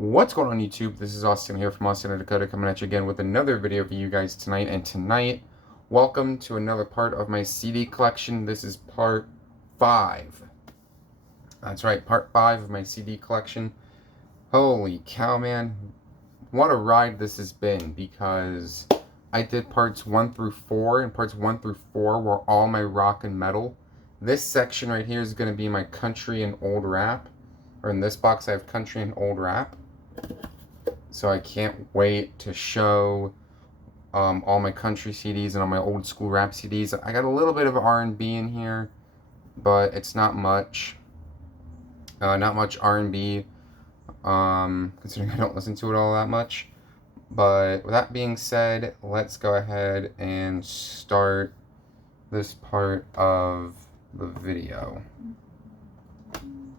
What's going on YouTube? This is Austin here from Austin, Dakota, coming at you again with another video for you guys tonight. And tonight, welcome to another part of my CD collection. This is part 5. That's right, part 5 of my CD collection. Holy cow, man. What a ride this has been, because I did parts 1 through 4, and parts 1 through 4 were all my rock and metal. This section right here is going to be my country and old rap. Or in this box, I have country and old rap. So I can't wait to show all my country CDs and all my old school rap CDs. I got a little bit of R&B in here, but it's not much. Not much R&B, considering I don't listen to it all that much. But with that being said, let's go ahead and start this part of the video.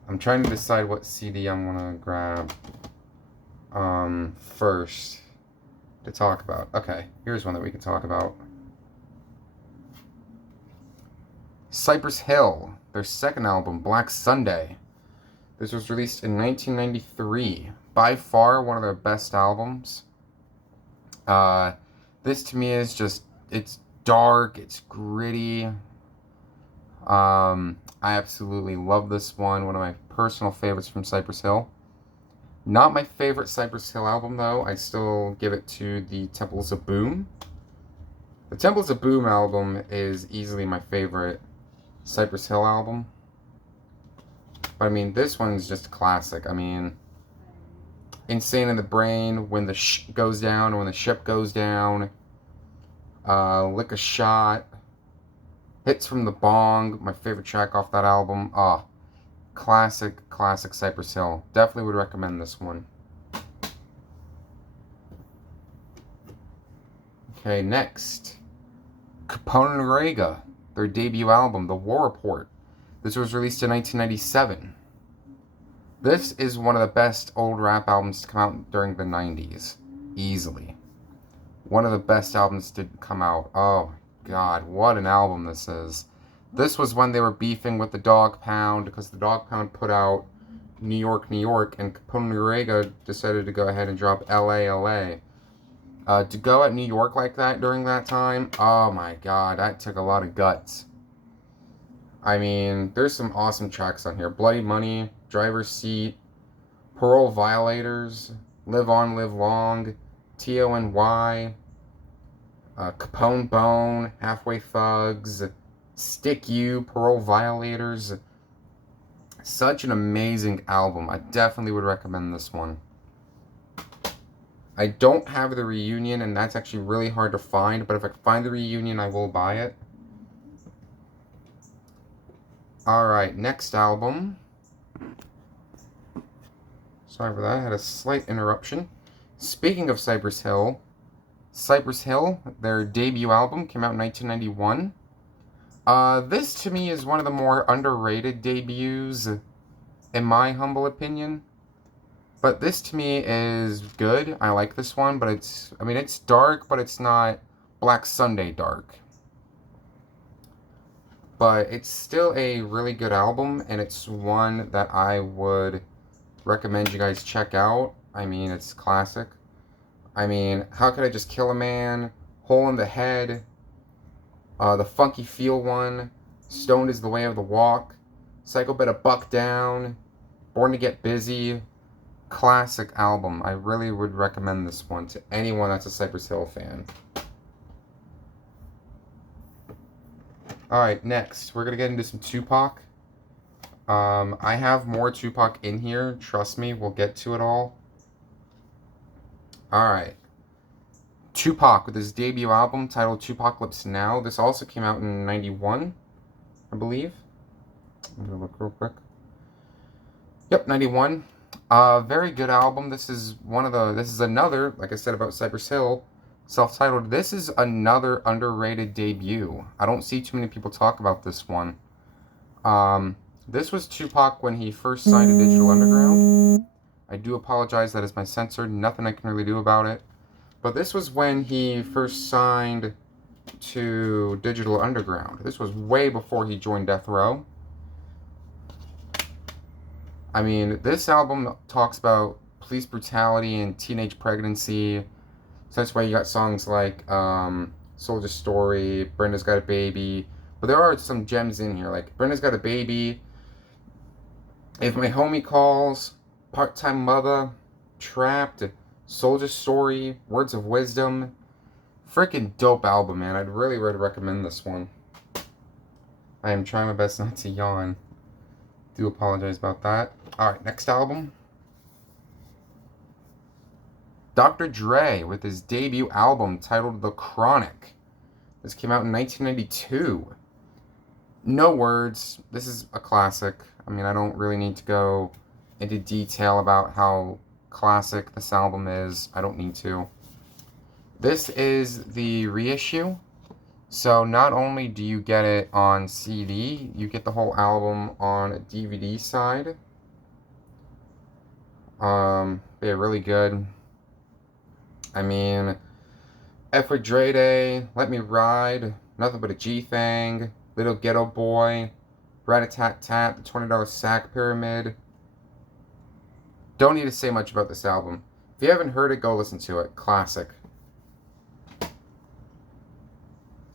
I'm trying to decide what CD I'm gonna grab first to talk about. Okay, here's one that we can talk about. Cypress Hill, their second album, Black Sunday. This was released in 1993. By far one of their best albums. This to me is just, it's dark, it's gritty. I absolutely love this one. One of my personal favorites from Cypress Hill. Not my favorite Cypress Hill album, though. I still give it to the Temples of Boom. The Temples of Boom album is easily my favorite Cypress Hill album. But I mean, this one's just a classic. I mean, Insane in the Brain, When the Goes Down, When the Ship Goes Down, Lick a Shot, Hits from the Bong, my favorite track off that album. Classic Cypress Hill. Definitely would recommend this one. Okay, next. Capone and Orega, their debut album, The War Report. This was released in 1997. This is one of the best old rap albums to come out during the 90s. Easily. One of the best albums to come out. Oh, God, what an album this is. This was when they were beefing with the Dog Pound, because the Dog Pound put out New York, New York, and Capone and Orega decided to go ahead and drop LA, LA. To go at New York like that during that time, oh my God, that took a lot of guts. I mean, there's some awesome tracks on here. Bloody Money, Driver's Seat, Parole Violators, Live On, Live Long, TONY, Capone Bone, Halfway Thugs, Stick You, Parole Violators. Such an amazing album. I definitely would recommend this one. I don't have the reunion, and that's actually really hard to find, but if I find the reunion, I will buy it. Alright, next album. Sorry for that, I had a slight interruption. Speaking of Cypress Hill, their debut album came out in 1991. This to me is one of the more underrated debuts, in my humble opinion. But this to me is good. I like this one, but it's dark, but it's not Black Sunday dark. But it's still a really good album, and it's one that I would recommend you guys check out. I mean, it's classic. I mean, How Could I Just Kill a Man, Hole in the Head, the Funky Feel one, Stoned is the Way of the Walk, Psycho Better Buck Down, Born to Get Busy. Classic album. I really would recommend this one to anyone that's a Cypress Hill fan. Alright, next, we're going to get into some Tupac. I have more Tupac in here. Trust me, we'll get to it all. Alright. Tupac with his debut album titled Tupacalypse Now. This also came out in 91, I believe. I'm going to look real quick. Yep, 91. Very good album. This is another, like I said about Cypress Hill, self-titled. This is another underrated debut. I don't see too many people talk about this one. This was Tupac when he first signed to Digital Underground. I do apologize, that is my censor. Nothing I can really do about it. But this was when he first signed to Digital Underground. This was way before he joined Death Row. I mean, this album talks about police brutality and teenage pregnancy. So that's why you got songs like Soldier Story, Brenda's Got a Baby. But there are some gems in here, like Brenda's Got a Baby, If My Homie Calls, Part-Time Mother, Trapped, Soldier Story, Words of Wisdom. Freaking dope album, man. I'd really recommend this one. I am trying my best not to yawn. Do apologize about that. Alright, next album. Dr. Dre with his debut album titled The Chronic. This came out in 1992. No words. This is a classic. I mean, I don't really need to go into detail about how classic this album is. I don't need to. This is the reissue. So not only do you get it on CD, you get the whole album on a DVD side. They're really good. I mean, F with Dre Day, Let Me Ride, Nothing But a G Thing, Little Ghetto Boy, Rat-a-tat-tat, The $20 Sack Pyramid. Don't need to say much about this album. If you haven't heard it, go listen to it. Classic.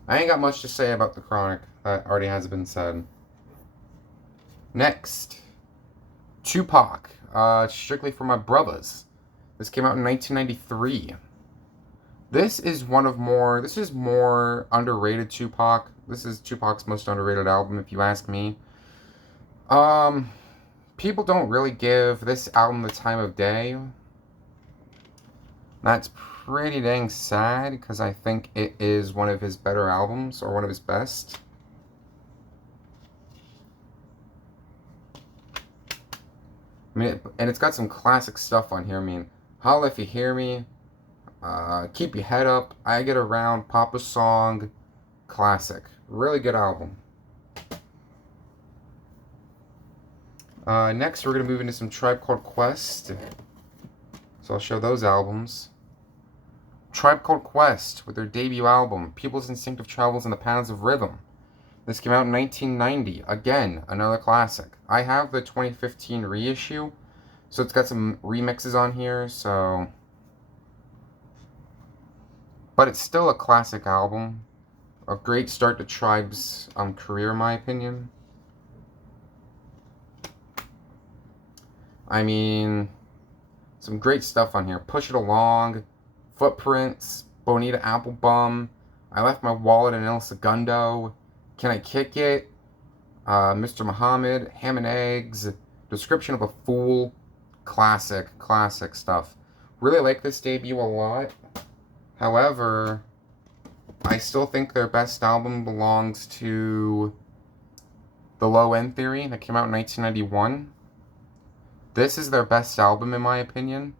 I ain't got much to say about The Chronic. That already has been said. Next. Tupac. Strictly for My Brothers. This came out in 1993. This is more underrated Tupac. This is Tupac's most underrated album, if you ask me. People don't really give this album the time of day. That's pretty dang sad, because I think it is one of his better albums, or one of his best. I mean, and it's got some classic stuff on here. I mean, Holla If You Hear Me, Keep Your Head Up, I Get Around, Papa Song, classic. Really good album. Next, we're going to move into some Tribe Called Quest. So I'll show those albums. Tribe Called Quest with their debut album, People's Instinctive Travels in the Paths of Rhythm. This came out in 1990. Again, another classic. I have the 2015 reissue, so it's got some remixes on here, so... But it's still a classic album. A great start to Tribe's career, in my opinion. I mean, some great stuff on here. Push It Along, Footprints, Bonita Applebum, I Left My Wallet in El Segundo, Can I Kick It, Mr. Muhammad, Ham and Eggs, Description of a Fool. Classic stuff. Really like this debut a lot. However, I still think their best album belongs to The Low End Theory that came out in 1991. This is their best album, in my opinion.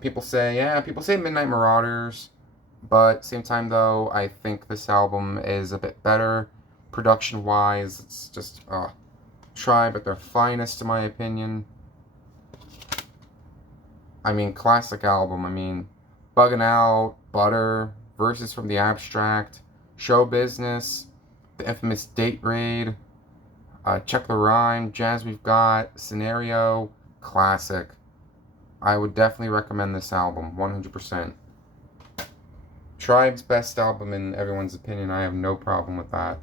People say Midnight Marauders, but same time though, I think this album is a bit better production-wise. It's just Tribe at their finest, in my opinion. I mean, classic album. I mean, Buggin' Out, Butter, Verses from the Abstract, Show Business, the infamous Date Raid, Check the Rhyme, Jazz We've Got, Scenario, classic. I would definitely recommend this album, 100%. Tribe's best album in everyone's opinion. I have no problem with that.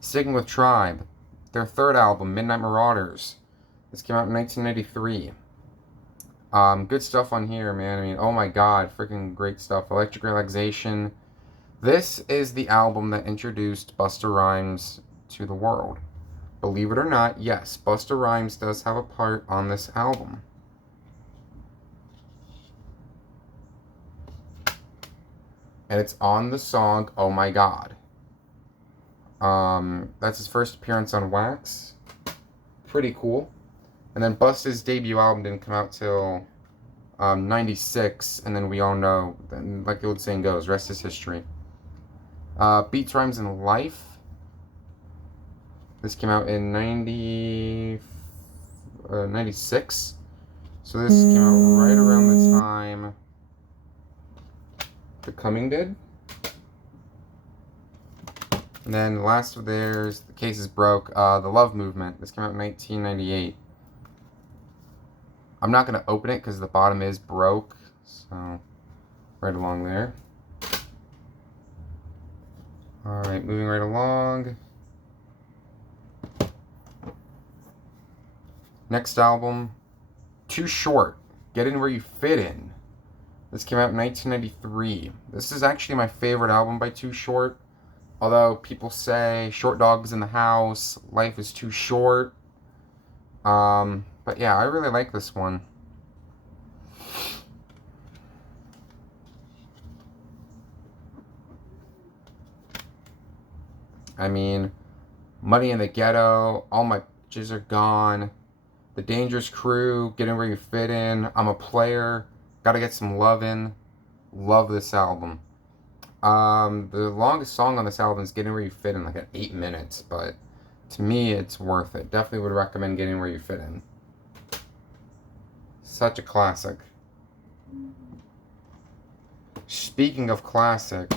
Sticking with Tribe, their third album, Midnight Marauders. This came out in 1993. Good stuff on here, man. I mean, oh my god, freaking great stuff. Electric Relaxation. This is the album that introduced Busta Rhymes to the world. Believe it or not, yes, Busta Rhymes does have a part on this album. And it's on the song Oh My God. That's his first appearance on Wax. Pretty cool. And then Busta's debut album didn't come out till 96, and then we all know, like the old saying goes, rest is history. Beats, Rhymes, and Life. This came out in 96. So this came out right around the time The Coming did. And then the last of theirs, The Case is Broke, The Love Movement. This came out in 1998. I'm not going to open it because the bottom is broke. So, right along there. Alright, moving right along. Next album, Too Short, Get In Where You Fit In. This came out in 1993. This is actually my favorite album by Too Short. Although people say Short Dog's in the House, Life is Too Short. But yeah, I really like this one. I mean, Money in the Ghetto, All My Bitches Are Gone, The Dangerous Crew, Get In Where You Fit In, I'm a Player, Gotta Get Some Lovin'. Love this album. The longest song on this album is Get In Where You Fit In, like at 8 minutes, but to me, it's worth it. Definitely would recommend Getting Where You Fit In. Such a classic. Speaking of classic,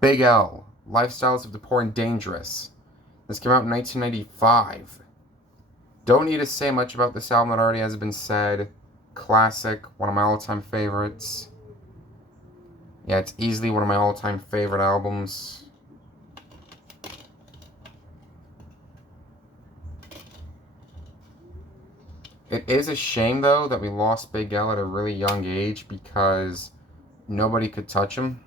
Big L, Lifestyles of the Poor and Dangerous. This came out in 1995. Don't need to say much about this album that already has been said. Classic, one of my all-time favorites. Yeah, it's easily one of my all-time favorite albums. It is a shame, though, that we lost Big L at a really young age because nobody could touch him.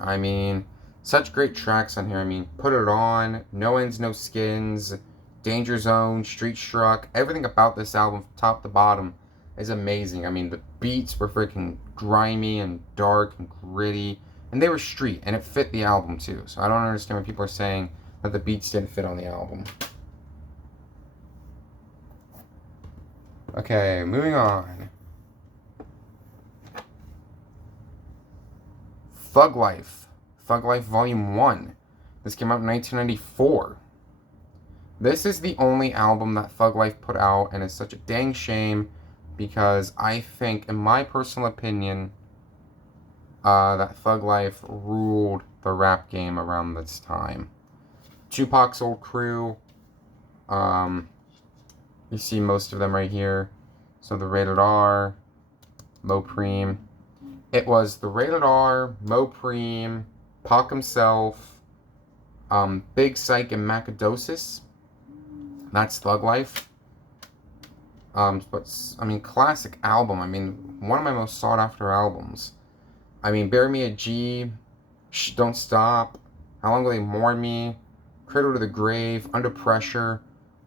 I mean, such great tracks on here. I mean, Put It On, No Ends, No Skins, Danger Zone, Street Struck. Everything about this album, top to bottom, is amazing. I mean, the beats were freaking grimy and dark and gritty, and they were street, and it fit the album too. So I don't understand when people are saying that the beats didn't fit on the album. Okay, moving on. Thug Life. Thug Life Volume 1. This came out in 1994. This is the only album that Thug Life put out, and it's such a dang shame because I think, in my personal opinion, that Thug Life ruled the rap game around this time. Tupac's old crew. You see most of them right here. So the Rated R, Mopreem. It was the Rated R, Mopreem, Pac himself, Big Syke, and Macadosis. That's Thug Life. But, I mean, classic album. I mean, one of my most sought after albums. I mean, Bury Me a G, Shh, Don't Stop, How Long Will They Mourn Me, Cradle to the Grave, Under Pressure.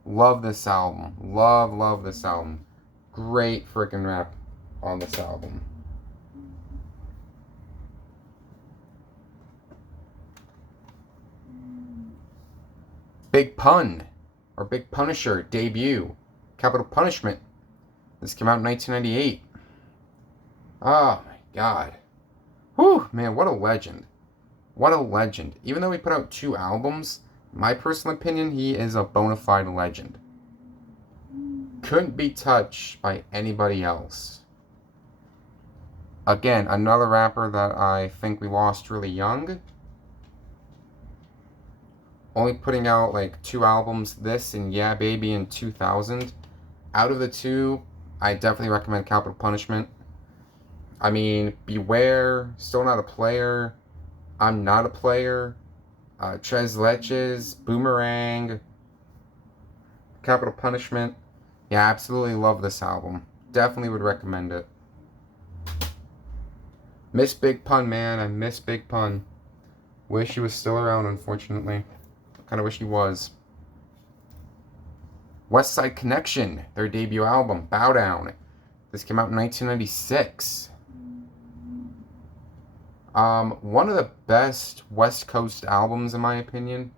Love this album. Love this album. Great freaking rap on this album. Big Pun, or Big Punisher, debut, Capital Punishment. This came out in 1998. Oh my god. Whew, man, what a legend. What a legend. Even though he put out 2 albums, my personal opinion, he is a bona fide legend. Couldn't be touched by anybody else. Again, another rapper that I think we lost really young. Only putting out like 2 albums, this and Yeah Baby in 2000. Out of the 2, I definitely recommend Capital Punishment. I mean, Beware, Still Not a Player, I'm Not a Player, Tres Leches, Boomerang, Capital Punishment. Yeah, absolutely love this album. Definitely would recommend it. Miss Big Pun, man. I miss Big Pun. Wish he was still around, unfortunately. Kind of wish he was. West Side Connection, their debut album, Bow Down. This came out in 1996. One of the best West Coast albums, in my opinion.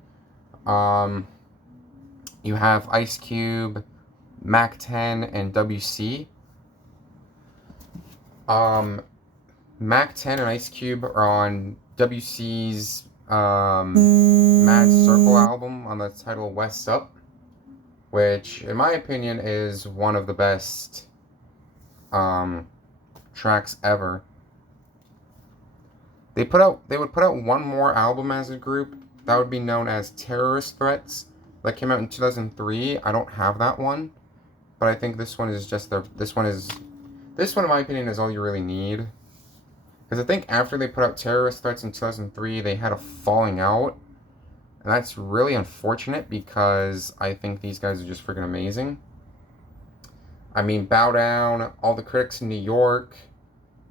You have Ice Cube, Mac 10, and WC. Mac 10 and Ice Cube are on WC's Mad Circle album on the title West Up, which, in my opinion, is one of the best tracks ever. They would put out one more album as a group, that would be known as Terrorist Threats. That came out in 2003. I don't have that one, but I think this one is just this one, in my opinion, is all you really need. Because I think after they put out Terrorist Threats in 2003, they had a falling out. And that's really unfortunate because I think these guys are just freaking amazing. I mean, Bow Down, All the Critics in New York,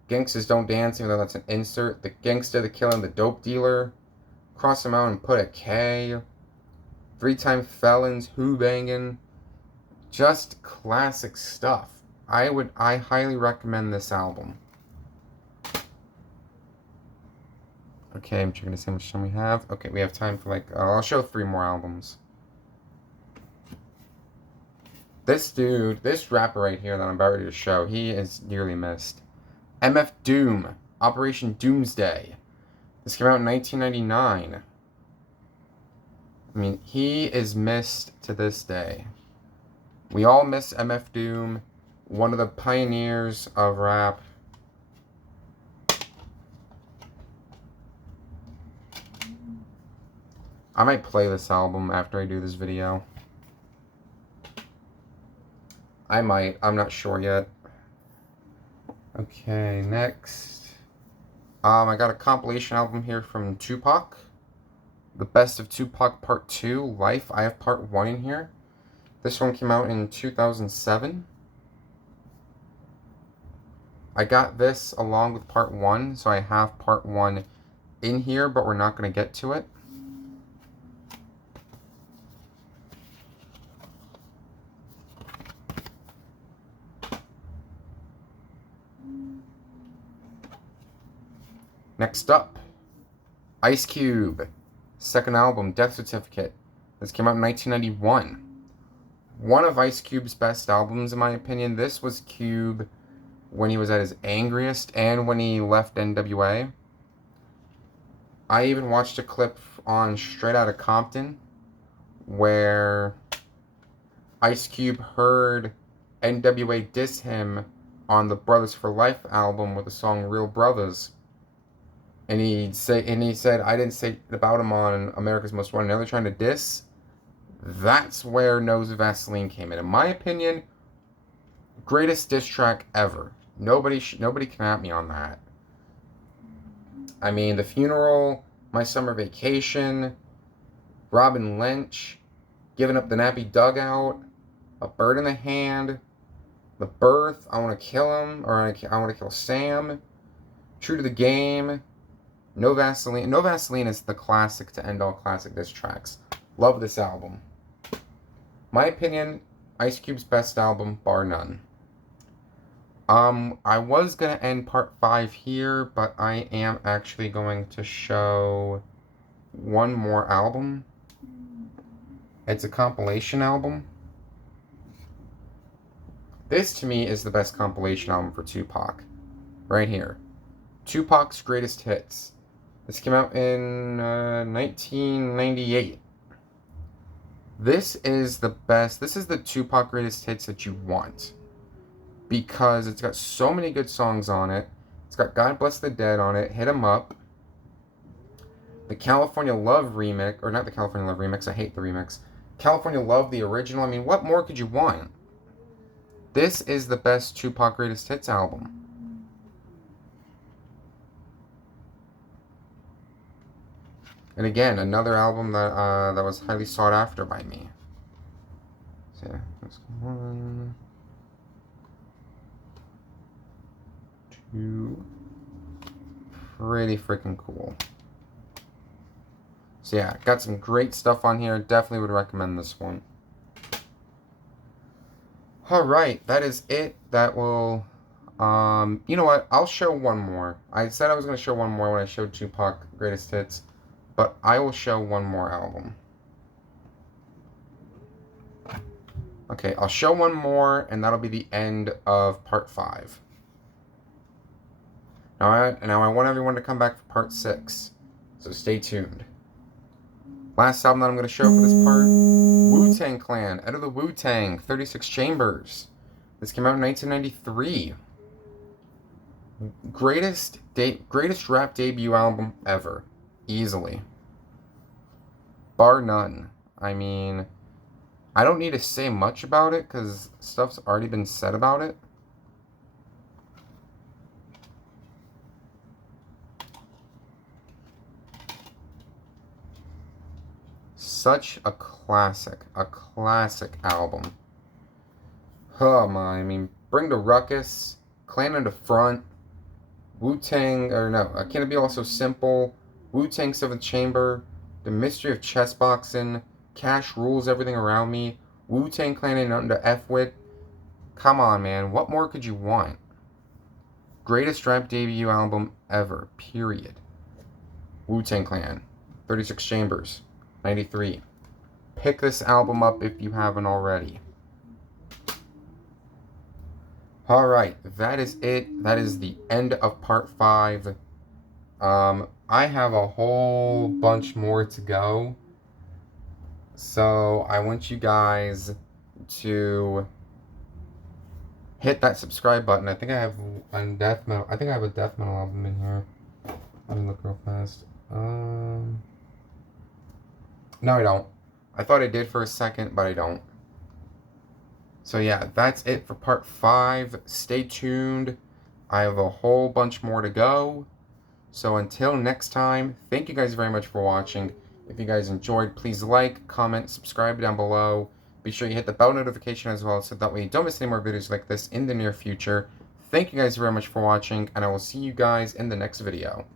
Gangsters Don't Dance, even though that's an insert, The Gangster, The Killer, and The Dope Dealer, Cross them out and put a K, 3-Time Felons, Who Bangin', just classic stuff. I highly recommend this album. Okay, I'm checking to see how much time we have. Okay, we have time for like, I'll show 3 more albums. This dude, this rapper right here that I'm about ready to show, he is dearly missed. MF Doom, Operation Doomsday. This came out in 1999. I mean, he is missed to this day. We all miss MF Doom, one of the pioneers of rap. I might play this album after I do this video. I might. I'm not sure yet. Okay, next. I got a compilation album here from Tupac. The Best of Tupac Part 2, Life. I have Part 1 in here. This one came out in 2007. I got this along with Part 1, so I have Part 1 in here, but we're not going to get to it. Next up, Ice Cube, second album, Death Certificate. This came out in 1991. One of Ice Cube's best albums, in my opinion. This was Cube when he was at his angriest and when he left NWA. I even watched a clip on Straight Outta Compton where Ice Cube heard NWA diss him on the Brothers for Life album with the song Real Brothers. And he said, I didn't say about him on America's Most Wanted. Now they're trying to diss. That's where Nose of Vaseline came in. In my opinion, greatest diss track ever. Nobody can at me on that. I mean, The Funeral, My Summer Vacation, Robin Lynch, Giving Up the Nappy Dugout, A Bird in the Hand, The Birth, I Want to Kill Him, or I Want to Kill Sam, True to the Game, No Vaseline. No Vaseline is the classic to end all classic diss tracks. Love this album. My opinion, Ice Cube's best album, bar none. I was going to end part 5 here, but I am actually going to show one more album. It's a compilation album. This, to me, is the best compilation album for Tupac. Right here. Tupac's Greatest Hits. This came out in 1998. This is the best. This is the Tupac Greatest Hits that you want. Because it's got so many good songs on it. It's got God Bless the Dead on it. Hit 'Em Up. The California Love remix. Or not the California Love remix. I hate the remix. California Love, the original. I mean, what more could you want? This is the best Tupac Greatest Hits album. And again, another album that that was highly sought after by me. So yeah, that's 1, 2. Pretty freaking cool. So yeah, got some great stuff on here. Definitely would recommend this one. Alright, that is it. That will... you know what? I'll show one more. I said I was going to show one more when I showed Tupac Greatest Hits. But I will show one more album. Okay, I'll show one more, and that'll be the end of part 5. Now I want everyone to come back for part 6. So stay tuned. Last album that I'm going to show for this part, Wu-Tang Clan, Out of the Wu-Tang, 36 Chambers. This came out in 1993. Greatest rap debut album ever. Easily. bar none. I mean, I don't need to say much about it because stuff's already been said about it. Such a classic album. Oh my, I mean, Bring the Ruckus, Clan in the Front, Wu-Tang, or no, Can It Be Also Simple, Wu-Tang 7th Chamber, The Mystery of Chess Boxing, Cash Rules Everything Around Me, Wu-Tang Clan Ain't Nothing to F With. Come on, man, what more could you want? Greatest rap debut album ever, period. Wu-Tang Clan, 36 Chambers, 93. Pick this album up if you haven't already. Alright, that is it. That is the end of part 5. I have a whole bunch more to go. So I want you guys to hit that subscribe button. I think I have a death metal. I think I have a death metal album in here. Let me look real fast. No, I don't. I thought I did for a second, but I don't. So yeah, that's it for part 5. Stay tuned. I have a whole bunch more to go. So until next time, thank you guys very much for watching. If you guys enjoyed, please like, comment, subscribe down below. Be sure you hit the bell notification as well, so that way you don't miss any more videos like this in the near future. Thank you guys very much for watching, and I will see you guys in the next video.